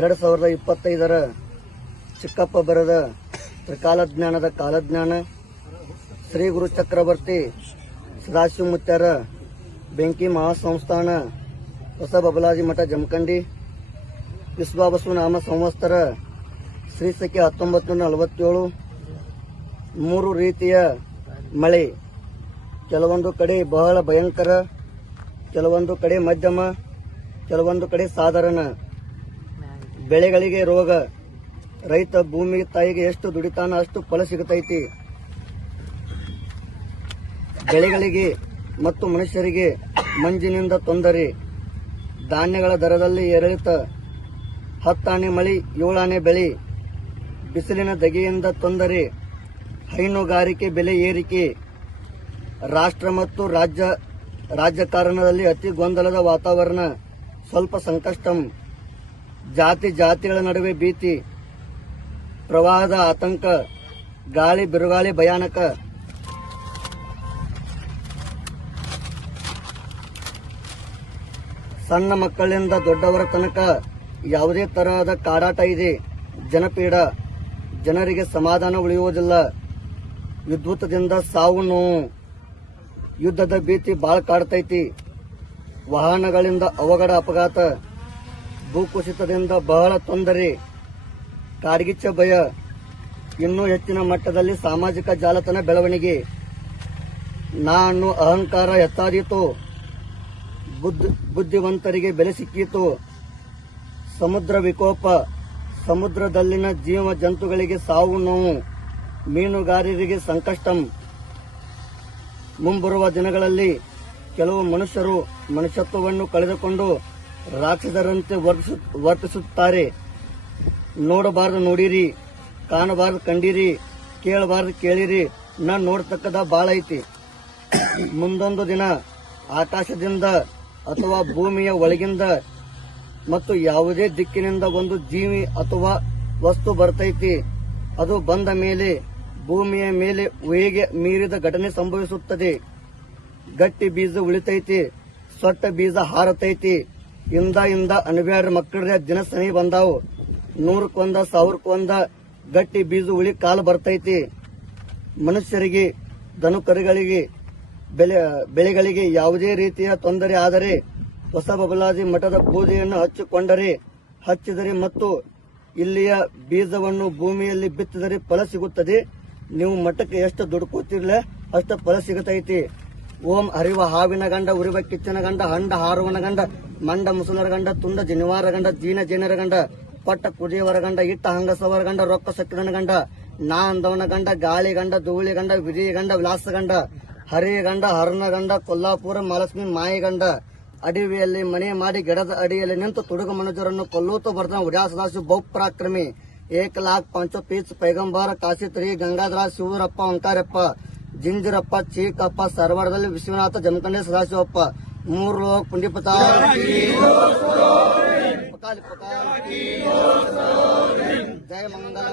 2025 ಚಿಕ್ಕಪ್ಪ ಬರೆದ ತ್ರಿಕಾಲಜ್ಞಾನದ ಕಾಲಜ್ಞಾನ ಶ್ರೀ ಗುರು ಚಕ್ರವರ್ತಿ ಸದಾಶಿವ ಮುತ್ಯಾರ ಬೆಂಕಿ ಮಹಾಸಂಸ್ಥಾನ ಹೊಸ ಬಬಲಾದಿ ಮಠ ಜಮಖಂಡಿ ವಿಶ್ವಾವಸು ನಾಮ ಸಂವತ್ಸರ ಶ್ರೀ ಸಖಿ 1947 ಮೂರು ರೀತಿಯ ಮಳೆ, ಕೆಲವೊಂದು ಕಡೆ ಬಹಳ ಭಯಂಕರ, ಕೆಲವೊಂದು ಕಡೆ ಮಧ್ಯಮ, ಕೆಲವೊಂದು ಕಡೆ ಸಾಧಾರಣ. ಬೆಳೆಗಳಿಗೆ ರೋಗ, ರೈತ ಭೂಮಿ ತಾಯಿಗೆ ಎಷ್ಟು ದುಡಿತಾನ ಅಷ್ಟು ಫಲ ಸಿಗುತ್ತೈತಿ. ಬೆಳೆಗಳಿಗೆ ಮತ್ತು ಮನುಷ್ಯರಿಗೆ ಮಂಜಿನಿಂದ ತೊಂದರೆ, ಧಾನ್ಯಗಳ ದರದಲ್ಲಿ ಏರಿಳಿತ, 10 ಆನೆ ಮಳಿ 7 ಆನೆ ಬೆಳೆ, ಬಿಸಿಲಿನ ಧಗೆಯಿಂದ ತೊಂದರೆ, ಹೈನುಗಾರಿಕೆ ಬೆಲೆ ಏರಿಕೆ, ರಾಷ್ಟ್ರ ಮತ್ತು ರಾಜಕಾರಣದಲ್ಲಿ ಅತಿ ಗೊಂದಲದ ವಾತಾವರಣ, ಸ್ವಲ್ಪ ಸಂಕಷ್ಟಂ, ಜಾತಿಗಳ ನಡುವೆ ಭೀತಿ, ಪ್ರವಾಹದ ಆತಂಕ, ಗಾಳಿ ಬಿರುಗಾಳಿ ಭಯಾನಕ. ಸಣ್ಣ ಮಕ್ಕಳಿಂದ ದೊಡ್ಡವರ ತನಕ ಯಾವುದೇ ತರಹದ ಕಾಡಾಟ ಇದೆ. ಜನಪೀಡ, ಜನರಿಗೆ ಸಮಾಧಾನ ಉಳಿಯುವುದಿಲ್ಲ. ವಿದ್ಯುತ್ದಿಂದ ಸಾವು ನೋವು, ಯುದ್ಧದ ಭೀತಿ ಬಾಳ ಕಾಡ್ತೈತಿ. ವಾಹನಗಳಿಂದ ಅವಘಡ ಅಪಘಾತ, ಭೂಕುಸಿತದಿಂದ ಬಹಳ ತೊಂದರೆ, ಕಾಡ್ಗಿಚ್ಚ ಭಯ, ಇನ್ನೂ ಹೆಚ್ಚಿನ ಮಟ್ಟದಲ್ಲಿ ಸಾಮಾಜಿಕ ಜಾಲತಾಣ ಬೆಳವಣಿಗೆ, ನಾನು ಅಹಂಕಾರ ಎತ್ತಾದೀತು, ಬುದ್ಧಿವಂತರಿಗೆ ಬೆಲೆ ಸಿಕ್ಕಿತು. ಸಮುದ್ರ ವಿಕೋಪ, ಸಮುದ್ರದಲ್ಲಿನ ಜೀವ ಜಂತುಗಳಿಗೆ ಸಾವು ನೋವು, ಮೀನುಗಾರರಿಗೆ ಸಂಕಷ್ಟಂ. ಮುಂಬರುವ ದಿನಗಳಲ್ಲಿ ಕೆಲವು ಮನುಷ್ಯರು ಮನುಷ್ಯತ್ವವನ್ನು ಕಳೆದುಕೊಂಡು ರಾಕ್ಷಸರಂತೆ ವರ್ತಿಸುತ್ತಾರೆ. ನೋಡಬಾರದು ನೋಡಿರಿ, ಕಾಣಬಾರದು ಕಂಡಿರಿ, ಕೇಳಬಾರದು ಕೇಳಿರಿ, ನಾನು ನೋಡತಕ್ಕದ ಬಾಳ ಐತಿ. ಮುಂದೊಂದು ದಿನ ಆಕಾಶದಿಂದ ಅಥವಾ ಭೂಮಿಯ ಒಳಗಿಂದ ಮತ್ತು ಯಾವುದೇ ದಿಕ್ಕಿನಿಂದ ಒಂದು ಜೀವಿ ಅಥವಾ ವಸ್ತು ಬರ್ತೈತಿ. ಅದು ಬಂದ ಮೇಲೆ ಭೂಮಿಯ ಮೇಲೆ ವೇಗ ಮೀರಿದ ಘಟನೆ ಸಂಭವಿಸುತ್ತದೆ. ಗಟ್ಟಿ ಬೀಜ ಉಳಿತೈತಿ, ಸೊಟ್ಟ ಬೀಜ ಹಾರತೈತಿ. ಇಂದ ಅನ್ಬ್ಯಾಡ್ರ ಮಕ್ಕಳ ದಿನ ಸನಿ ಬಂದಾವು. 100ಕೊಂದ 1000ಕೊಂದ ಗಟ್ಟಿ ಬೀಜ ಉಳಿ ಕಾಲು ಬರ್ತೈತಿ. ಮನುಷ್ಯರಿಗೆ, ದನುಕರುಗಳಿಗೆ, ಬೆಳೆಗಳಿಗೆ ಯಾವುದೇ ರೀತಿಯ ತೊಂದರೆ ಆದರೆ ಹೊಸ ಬಬಲಾದಿ ಮಠದ ಪೂಜೆಯನ್ನು ಹಚ್ಚಿದರೆ ಮತ್ತು ಇಲ್ಲಿಯ ಬೀಜವನ್ನು ಭೂಮಿಯಲ್ಲಿ ಬಿತ್ತಿದರೆ ಫಲ ಸಿಗುತ್ತದೆ. ನೀವು ಮಠಕ್ಕೆ ಎಷ್ಟು ದುಡ್ಕೋತಿರ್ಲ ಅಷ್ಟು ಫಲ ಸಿಗುತ್ತೈತಿ. ಓಂ ಹರಿವ ಹಾವಿನ ಗಂಡ, ಉರಿವ ಕಿಚ್ಚನ ಗಂಡ, ಹಂಡ ಹಾರುವನ ಗಂಡ, ಮಂಡ ಮುಸುಲರ ಗಂಡ, ತುಂಡ ಜನಿವಾರ ಗಂಡ, ಜೀನ ಜೇನರ ಗಂಡ, ಪಟ್ಟ ಕುಡಿಯವರ ಗಂಡ, ಇಟ್ಟ ಹಂಗಸವರ ಗಂಡ, ರೊಕ್ಕ ಸಕ್ಕಿನ ಗಂಡ, ನಾ ಅಂದವನ ಗಂಡ, ಗಾಳಿ ಗಂಡ, ಧೂಳಿ ಗಂಡ, ವಿಜಯ ಗಂಡ, ವಿಲಾಸ ಗಂಡ, ಹರಿಯ ಗಂಡ, ಹರನ ಗಂಡ, ಕೊಲ್ಲಾಪುರ ಮಹಾಲಕ್ಷ್ಮಿ ಮಾಯಿ ಗಂಡ, ಅಡವಿಯಲ್ಲಿ ಮನೆ ಮಾಡಿ ಗಿಡದ ಅಡಿಯಲ್ಲಿ ನಿಂತು ತುಡುಗ ಮನುಜರನ್ನು ಕೊಲ್ಲೂತು ಬರ್ತಾನೆ ಉಡ್ಯಾ ಸದಾಶಿವ ಬಹುಪರಾಕ್ರಮಿ. 1,05 ಪೀಚ್ ಪೈಗಂಬರ, ಕಾಶಿತ್ರಿ, ಗಂಗಾಧರ, ಶಿವರಪ್ಪ, ಓಂಕಾರಪ್ಪ, ಜಿಂಜಿರಪ್ಪ, ಚೀಕಪ್ಪ, ಸರ್ವರದಲ್ಲಿ ವಿಶ್ವನಾಥ, ಜಮಖಂಡಿ ಸದಾಶಿವಪ್ಪ, 3 ಲೋಕ ಪುಂಡಿಪತ, ಜಯ ಮಂಗಲ.